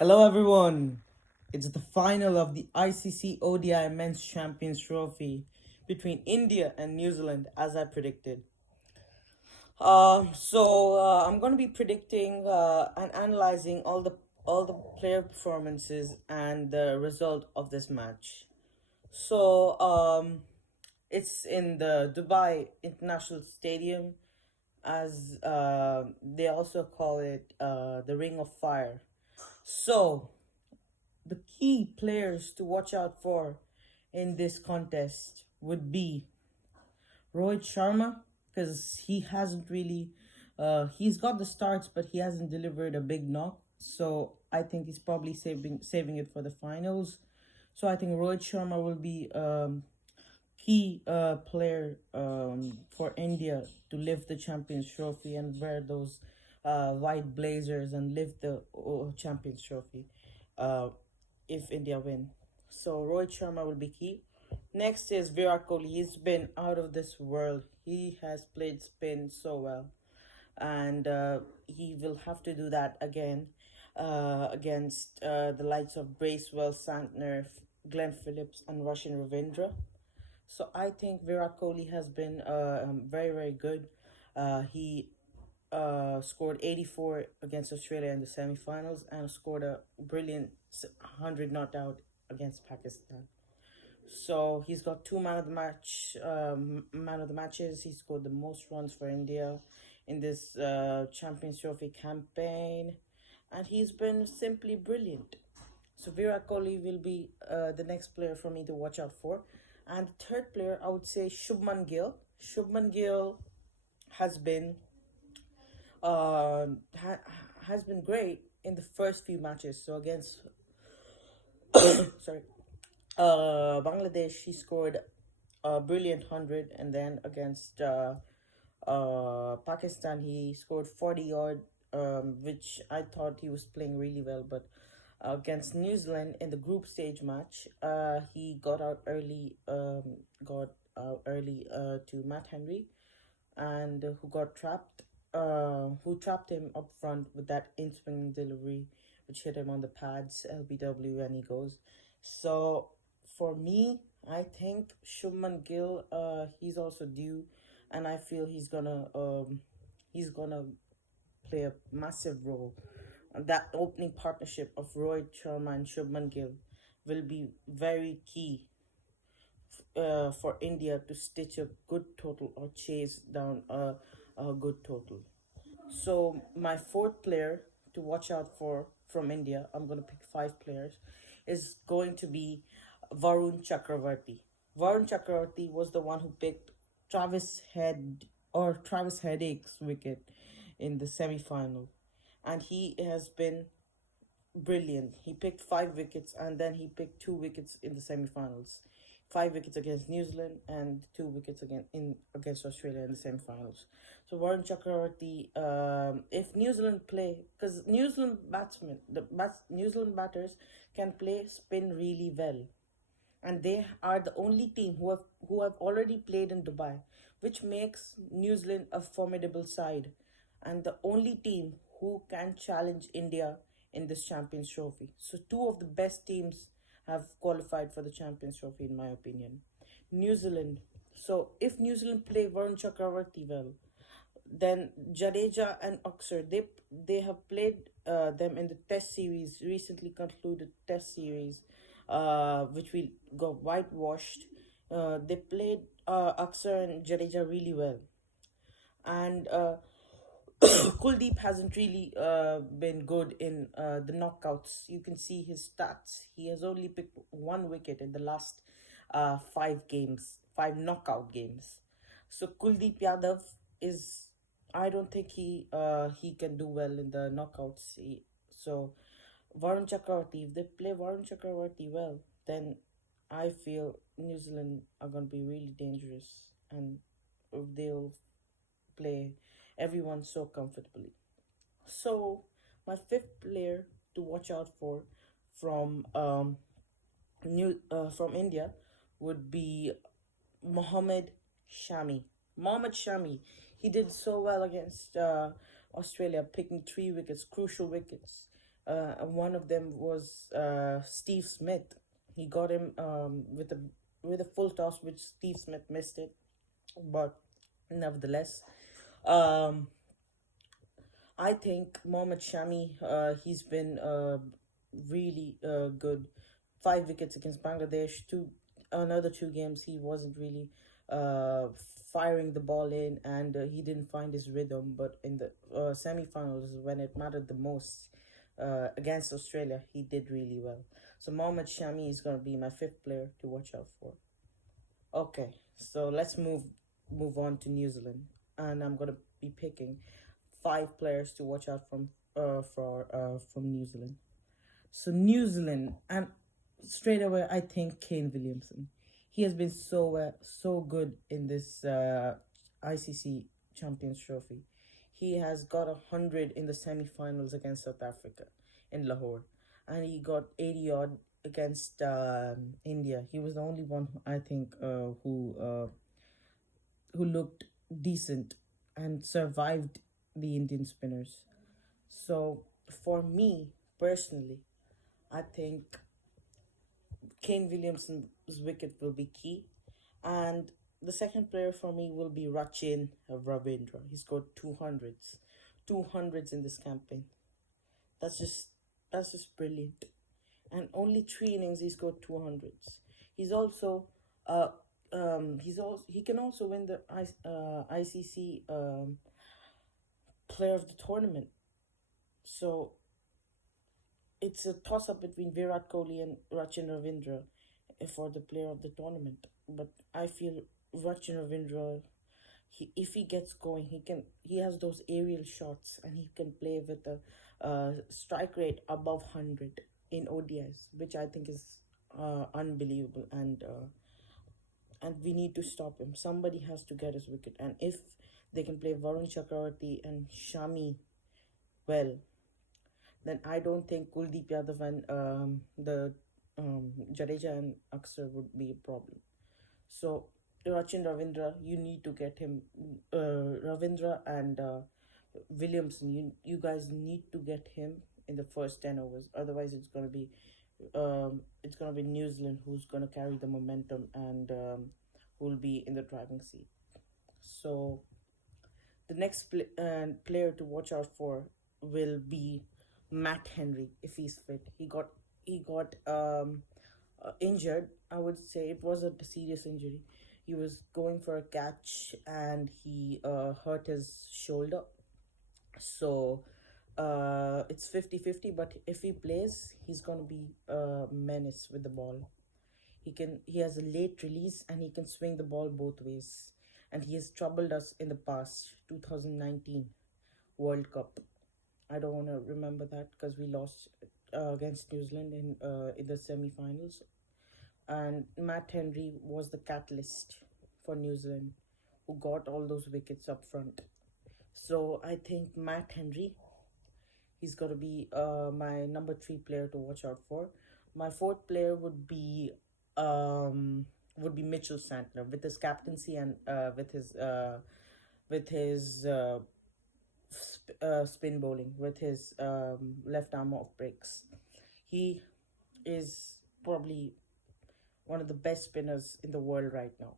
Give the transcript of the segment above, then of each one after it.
Hello, everyone. It's the final of the ICC ODI Men's Champions Trophy between India and New Zealand, as I predicted. I'm going to be predicting and analyzing all the player performances and the result of this match. So, it's in the Dubai International Stadium, as they also call it the Ring of Fire. So, the key players to watch out for in this contest would be Rohit Sharma, because he hasn't really he's got the starts, but he hasn't delivered a big knock. So I think he's probably saving it for the finals. So I think Rohit Sharma will be key player for India to lift the Champions Trophy and wear those white blazers and lift the Champions Trophy uh, if India win. So Rohit Sharma will be key. Next is Virat Kohli. He's been out of this world. He has played spin so well, and he will have to do that again against the likes of Bracewell, Santner, Glenn Phillips, and Russian Ravindra. So I think Virat Kohli has been very, very good. He scored 84 against Australia in the semifinals and scored a brilliant 100 not out against Pakistan. So he's got two man of the matches. He scored the most runs for India in this Champions Trophy campaign, and he's been simply brilliant. So Virat Kohli will be the next player for me to watch out for. And the third player, I would say Shubman Gill. Shubman Gill has been uh, ha- has been great in the first few matches. So against sorry, Bangladesh, he scored a brilliant 100, and then against Pakistan, he scored 40 odd, which I thought he was playing really well. But against New Zealand in the group stage match, he got out early to Matt Henry, and who trapped him up front with that in-swing delivery, which hit him on the pads, LBW, and he goes. So for me, I think Shubman Gill, he's also due, and I feel he's gonna play a massive role. And that opening partnership of Rohit Sharma and Shubman Gill will be very key for India to stitch a good total or chase down a good total. So my fourth player to watch out for from India, I'm gonna pick five players, is going to be Varun Chakravarti. Varun Chakravarti was the one who picked Travis Headache's wicket in the semi-final, and he has been brilliant. He picked 5 wickets, and then he picked 2 wickets in the semi-finals. 5 wickets against New Zealand and 2 wickets against Australia in the semi-finals. So Varun Chakravarti, if New Zealand play, because New Zealand batters can play spin really well, and they are the only team who have already played in Dubai, which makes New Zealand a formidable side, and the only team who can challenge India in this Champions Trophy. So two of the best teams have qualified for the Champions Trophy, in my opinion. New Zealand. So if New Zealand play Varun Chakravarti well, then Jadeja and Oxer, they have played them in the Test series, recently concluded Test series, which we got whitewashed. They played Oxer and Jadeja really well, and Kuldeep hasn't really been good in the knockouts. You can see his stats. He has only picked 1 wicket in the last 5 games, 5 knockout games. So Kuldeep Yadav is, I don't think he can do well in the knockouts. So Varun Chakravarti, if they play Varun Chakravarti well, then I feel New Zealand are going to be really dangerous, and they'll play everyone so comfortably. So my fifth player to watch out for from from India would be Mohammad Shami. Mohammad Shami, he did so well against Australia, picking 3 wickets, crucial wickets. One of them was Steve Smith. He got him with a full toss, which Steve Smith missed it, but nevertheless, um, I think Mohammad Shami, he's been really good. 5 wickets against Bangladesh. Another 2 games, he wasn't really uh, firing the ball in, and he didn't find his rhythm. But in the semi-finals, when it mattered the most against Australia, he did really well. So Mohammad Shami is gonna be my fifth player to watch out for. Okay, so let's move on to New Zealand, and I'm gonna be picking 5 players to watch out from New Zealand. So New Zealand, and straight away I think Kane Williamson. He has been so good in this ICC Champions Trophy. He has got 100 in the semi-finals against South Africa in Lahore, and he got 80 odd against India. He was the only one I think who looked decent and survived the Indian spinners. So for me personally, I think Kane Williamson's wicket will be key, and the second player for me will be Rachin Ravindra. He scored 200s in this campaign. That's just that's just brilliant. And only 3 innings he scored 200s. He's also he can also win the ICC player of the tournament. So it's a toss up between Virat Kohli and Rachin Ravindra for the player of the tournament. But I feel Rachin Ravindra, if he gets going, he has those aerial shots, and he can play with a strike rate above 100 in ODIs, which I think is unbelievable. And we need to stop him. Somebody has to get his wicket, and if they can play Varun Chakravarti and Shami well, then I don't think Kuldeep Yadav and the Jadeja and Akshar would be a problem. So Rachin Ravindra, you need to get him. Ravindra and Williamson, you guys need to get him in the first 10 overs. Otherwise, it's gonna be New Zealand who's gonna carry the momentum and who'll be in the driving seat. So the next player to watch out for will be Matt Henry if he's fit. He got injured. I would say it was a serious injury. He was going for a catch and he hurt his shoulder. So it's 50-50, but if he plays, he's going to be a menace with the ball. He has a late release and he can swing the ball both ways. And he has troubled us in the past, 2019 World Cup. I don't want to remember that because we lost against New Zealand in the semi-finals, and Matt Henry was the catalyst for New Zealand, who got all those wickets up front. So I think Matt Henry, he's got to be my number 3 player to watch out for. My fourth player would be Mitchell Santner with his captaincy and with his spin bowling, with his left arm off breaks. He is probably one of the best spinners in the world right now.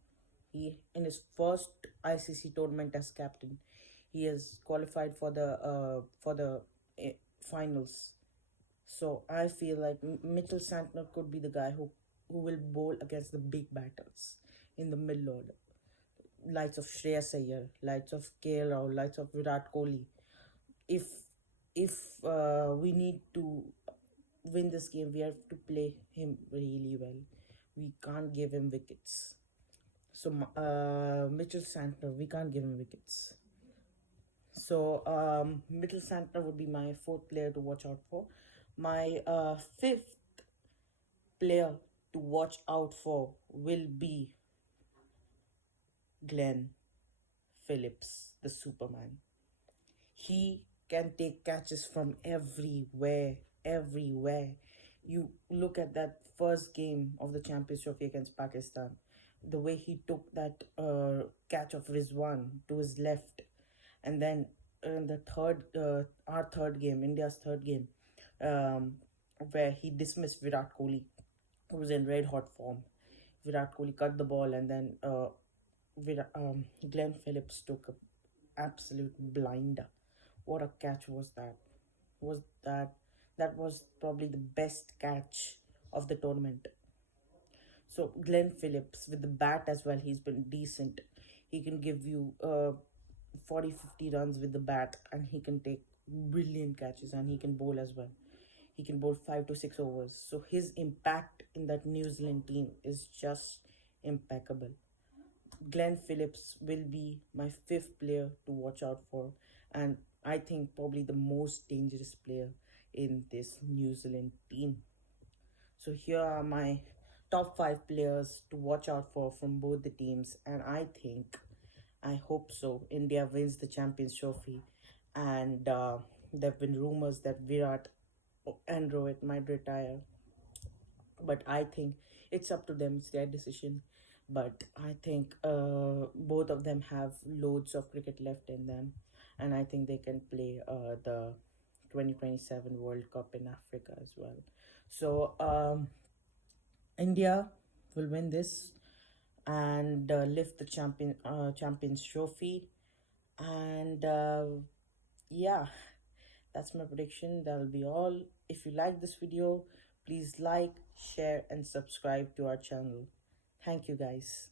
He in his first ICC tournament as captain, he has qualified for the finals. So I feel like Mitchell Santner could be the guy who will bowl against the big batters in the middle order. Lights of Shreyas Iyer, lights of KL Rahul, lights of Virat Kohli. If we need to win this game, we have to play him really well. We can't give him wickets. So Mitchell Santner, we can't give him wickets. So Mitchell Santner would be my fourth player to watch out for. My fifth player to watch out for will be Glenn Phillips, the Superman. He can take catches from everywhere. You look at that first game of the Champions Trophy against Pakistan, the way he took that catch of Rizwan to his left, and then in our third game, India's third game um, where he dismissed Virat Kohli, who was in red hot form. Virat Kohli cut the ball, and then Glenn Phillips took a absolute blinder. What a catch was that! Was that that was probably the best catch of the tournament. So Glenn Phillips with the bat as well, he's been decent. He can give you 40-50 runs with the bat, and he can take brilliant catches, and he can bowl as well. He can bowl 5 to 6 overs. So his impact in that New Zealand team is just impeccable. Glenn Phillips will be my fifth player to watch out for, and I think probably the most dangerous player in this New Zealand team. So here are my top five players to watch out for from both the teams, and I hope so, India wins the Champions Trophy, and there have been rumors that Virat and Rohit might retire, but I think it's up to them. It's their decision. But I think both of them have loads of cricket left in them, and I think they can play the 2027 World Cup in Africa as well. So India will win this and lift the Champions Trophy, and yeah, that's my prediction. That'll be all. If you like this video, please like, share, and subscribe to our channel. Thank you, guys.